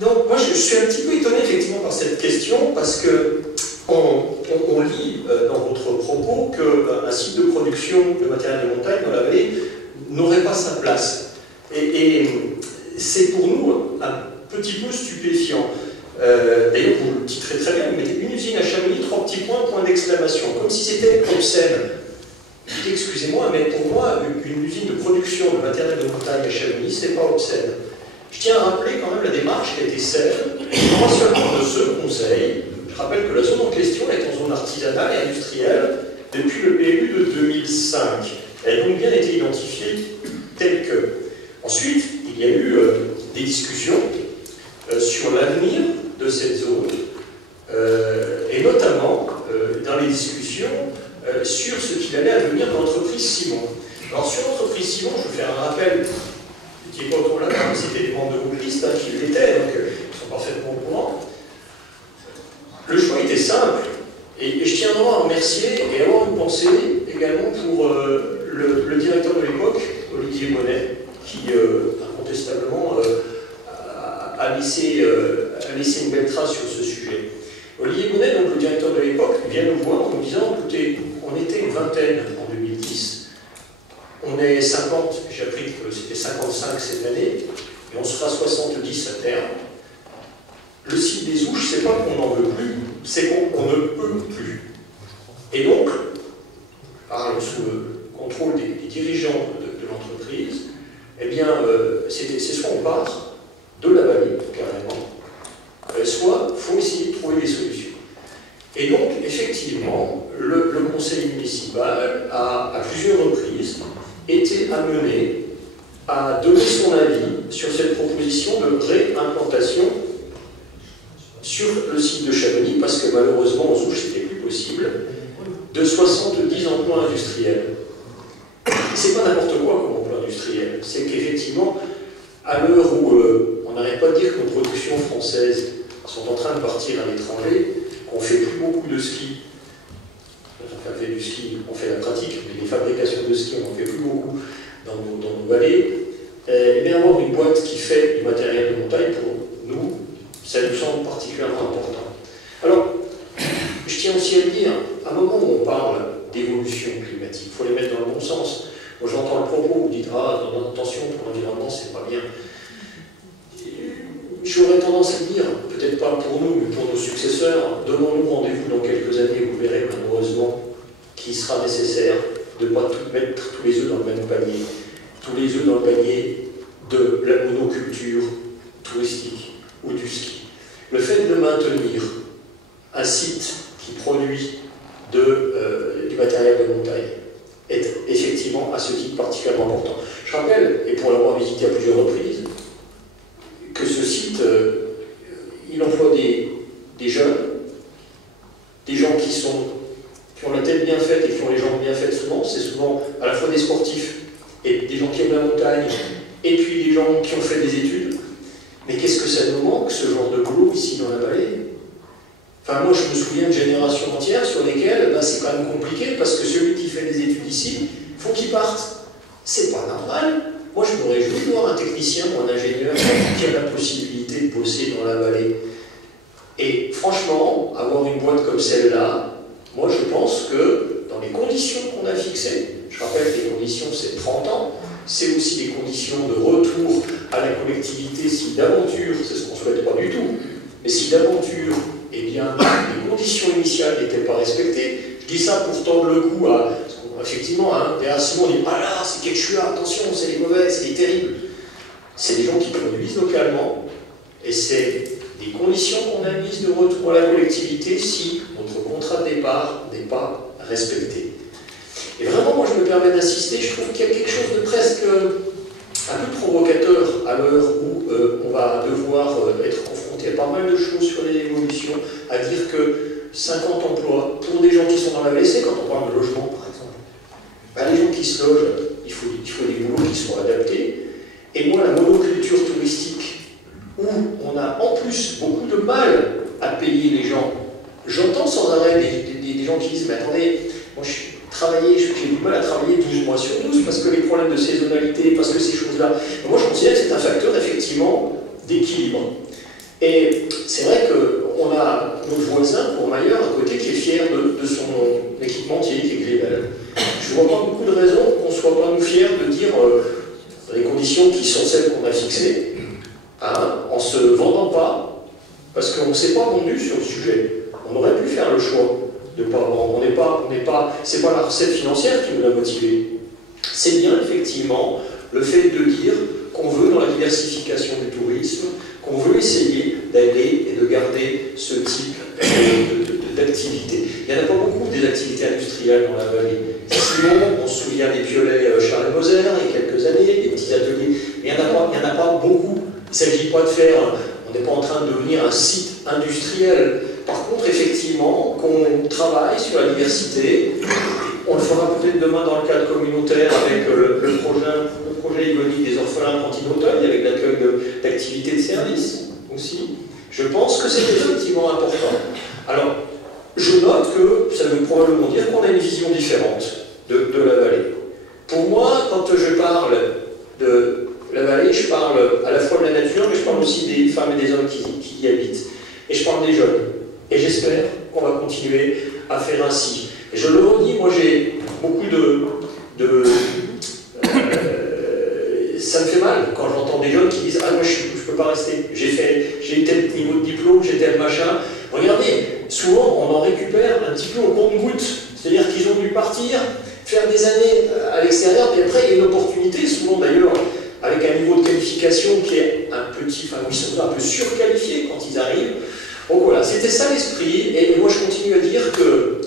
Donc moi je suis un petit peu étonné effectivement par cette question parce que on lit dans votre propos qu'un site de production de matériel de montagne dans la vallée n'aurait pas sa place. Et c'est pour nous un petit peu stupéfiant. D'ailleurs, vous le titrez très bien, vous mettez une usine à Chamonix, 3 petits points, point d'exclamation, comme si c'était obscène. Excusez-moi, mais pour moi, une usine de production de matériel de montagne à Chamonix, c'est pas obscène. Je tiens à rappeler quand même la démarche qui a été celle, non seulement de ce conseil. Je rappelle que la zone en question est en zone artisanale et industrielle depuis le PLU de 2005. Elle a donc bien été identifiée telle que. Ensuite, il y a eu des discussions sur l'avenir de cette zone, et notamment dans les discussions sur ce qu'il allait advenir de l'entreprise Simon. Alors sur l'entreprise Simon, je vais faire un rappel qui n'est pas autour de la table, c'était des membres de votre liste qui l'étaient, donc ils sont parfaitement au courant. Le choix était simple, et je tiens vraiment à remercier et à avoir une pensée également pour le directeur de l'époque, Olivier Monet, qui incontestablement a laissé une belle trace sur ce sujet. Olivier Monet, donc le directeur de l'époque, vient nous voir en nous disant, écoutez, on était une vingtaine en 2010, on est 50, j'ai appris que c'était 55 cette année, et on sera 70 à terme. Le site des Ouches, c'est pas qu'on n'en veut plus, c'est qu'on ne peut plus. Et donc, sous le contrôle des dirigeants de l'entreprise, eh bien, c'est soit on part de la vallée, carrément, soit il faut essayer de trouver des solutions. Et donc, effectivement, le conseil municipal a, à plusieurs reprises, été amené à donner son avis sur cette proposition de réimplantation sur le site de Chamonix, parce que malheureusement, aux Ouches, c'était plus possible, de 70 emplois industriels. C'est pas n'importe quoi comme emploi industriel, c'est qu'effectivement, à l'heure où on n'arrête pas de dire que nos productions françaises sont en train de partir à l'étranger, qu'on fait plus beaucoup de ski, on fait du ski, on fait la pratique, mais les fabrications de ski, on n'en fait plus beaucoup dans nos vallées, et bien avoir une boîte qui fait du matériel de montagne, pour nous, ça nous semble particulièrement important. Alors, je tiens aussi à le dire, à un moment où on parle d'évolution climatique, il faut les mettre dans le bon sens. Moi j'entends le propos, vous dites, ah, attention, pour l'environnement, c'est pas bien. J'aurais tendance à dire, peut-être pas pour nous, mais pour nos successeurs, donnons-nous rendez-vous dans quelques années, vous verrez malheureusement qu'il sera nécessaire de ne pas mettre tous les œufs dans le même panier. Tous les œufs dans le panier de la monoculture touristique ou du ski. Le fait de maintenir un site qui produit du matériel de montagne est effectivement à ce titre particulièrement important. Je rappelle, et pour l'avoir visité à plusieurs reprises, que ce site, il emploie des jeunes, des gens qui ont la tête bien faite et qui ont les jambes bien faites souvent. C'est souvent à la fois des sportifs et des gens qui aiment la montagne, et puis des gens qui ont fait des études. Mais qu'est-ce que ça nous manque, ce genre de boulot ici dans la vallée? Enfin, moi, je me souviens de générations entières sur lesquelles c'est quand même compliqué, parce que celui qui fait des études ici, il faut qu'il parte. C'est pas normal. Moi, je me réjouis de voir un technicien ou un ingénieur qui a la possibilité de bosser dans la vallée. Et franchement, avoir une boîte comme celle-là, moi, je pense que dans les conditions qu'on a fixées, je rappelle que les conditions, c'est 30 ans, c'est aussi des conditions de retour à la collectivité si d'aventure, c'est ce qu'on ne souhaite pas du tout, mais si d'aventure, eh bien, les conditions initiales n'étaient pas respectées. Je dis ça pour tendre le cou à... Effectivement, derrière Simon, on dit « Ah là, c'est Quechua, attention, c'est les mauvais, c'est les terribles ». C'est des gens qui produisent localement, et c'est des conditions qu'on a mises de retour à la collectivité si notre contrat de départ n'est pas respecté. Et vraiment, moi, je me permets d'insister, je trouve qu'il y a quelque chose de presque un peu provocateur à l'heure où on va devoir être confronté à pas mal de choses sur les évolutions, à dire que 50 emplois pour des gens qui sont dans la vallée, c'est quand on parle de logement, par exemple. Ben, les gens qui se logent, il faut des boulots qui soient adaptés. Et moi, la monoculture touristique, où on a en plus beaucoup de mal à payer les gens, j'entends sans arrêt des gens qui disent « Mais attendez, moi j'ai du mal à travailler 12 mois sur 12 parce que les problèmes de saisonnalité, parce que ces choses-là. » Moi, je considère que c'est un facteur, effectivement, d'équilibre. Et c'est vrai qu'on a notre voisin, Courmayeur, à côté, qui est fier de son équipementier, qui est Gribel. Je ne vois pas beaucoup de raisons qu'on ne soit pas nous fiers de dire les conditions qui sont celles qu'on a fixées, hein, en ne se vendant pas, parce qu'on ne s'est pas vendu sur le sujet. On aurait pu faire le choix de ne pas vendre. C'est pas la recette financière qui nous a motivés. C'est bien, effectivement, le fait de dire qu'on veut, dans la diversification du tourisme, qu'on veut essayer d'aller et de garder ce type d'activité. Il n'y en a pas beaucoup des activités industrielles dans la vallée. Sinon, on se souvient des piolets Charles Moser il y a quelques années, des petits ateliers, mais il n'y en a pas beaucoup. Il ne s'agit pas de faire, on n'est pas en train de devenir un site industriel. Par contre, effectivement, qu'on travaille sur la diversité. On le fera peut-être demain dans le cadre communautaire avec le projet Yvonique des orphelins Prantine-Auteuil, avec l'accueil d'activités de service aussi. Je pense que c'est effectivement important. Alors, je note que ça veut probablement dire qu'on a une vision différente de la vallée. Pour moi, quand je parle de la vallée, je parle à la fois de la nature, mais je parle aussi des femmes et des hommes qui y habitent. Et je parle des jeunes. Et j'espère qu'on va continuer à faire ainsi. Et je le redis, moi j'ai beaucoup ça me fait mal quand j'entends des jeunes qui disent « Ah, moi je ne peux pas rester, j'ai tel niveau de diplôme, j'ai tel machin. » Regardez, souvent on en récupère un petit peu au compte-gouttes. C'est-à-dire qu'ils ont dû partir, faire des années à l'extérieur, puis après il y a une opportunité, souvent d'ailleurs, avec un niveau de qualification qui est un petit, enfin ils sont un peu surqualifiés quand ils arrivent. Donc voilà, c'était ça l'esprit, et moi je continue à dire que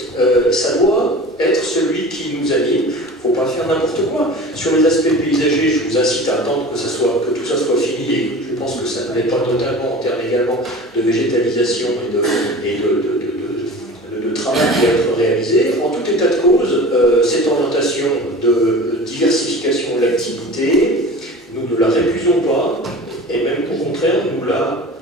ça doit être celui qui nous anime. Il ne faut pas faire n'importe quoi. Sur les aspects paysagers, je vous incite à attendre que tout ça soit fini, et je pense que ça ne l'est pas totalement en termes également de végétalisation et de travail qui va être réalisé. En tout état de cause, cette orientation de diversification de l'activité, nous ne la récusons pas, et même au contraire, nous la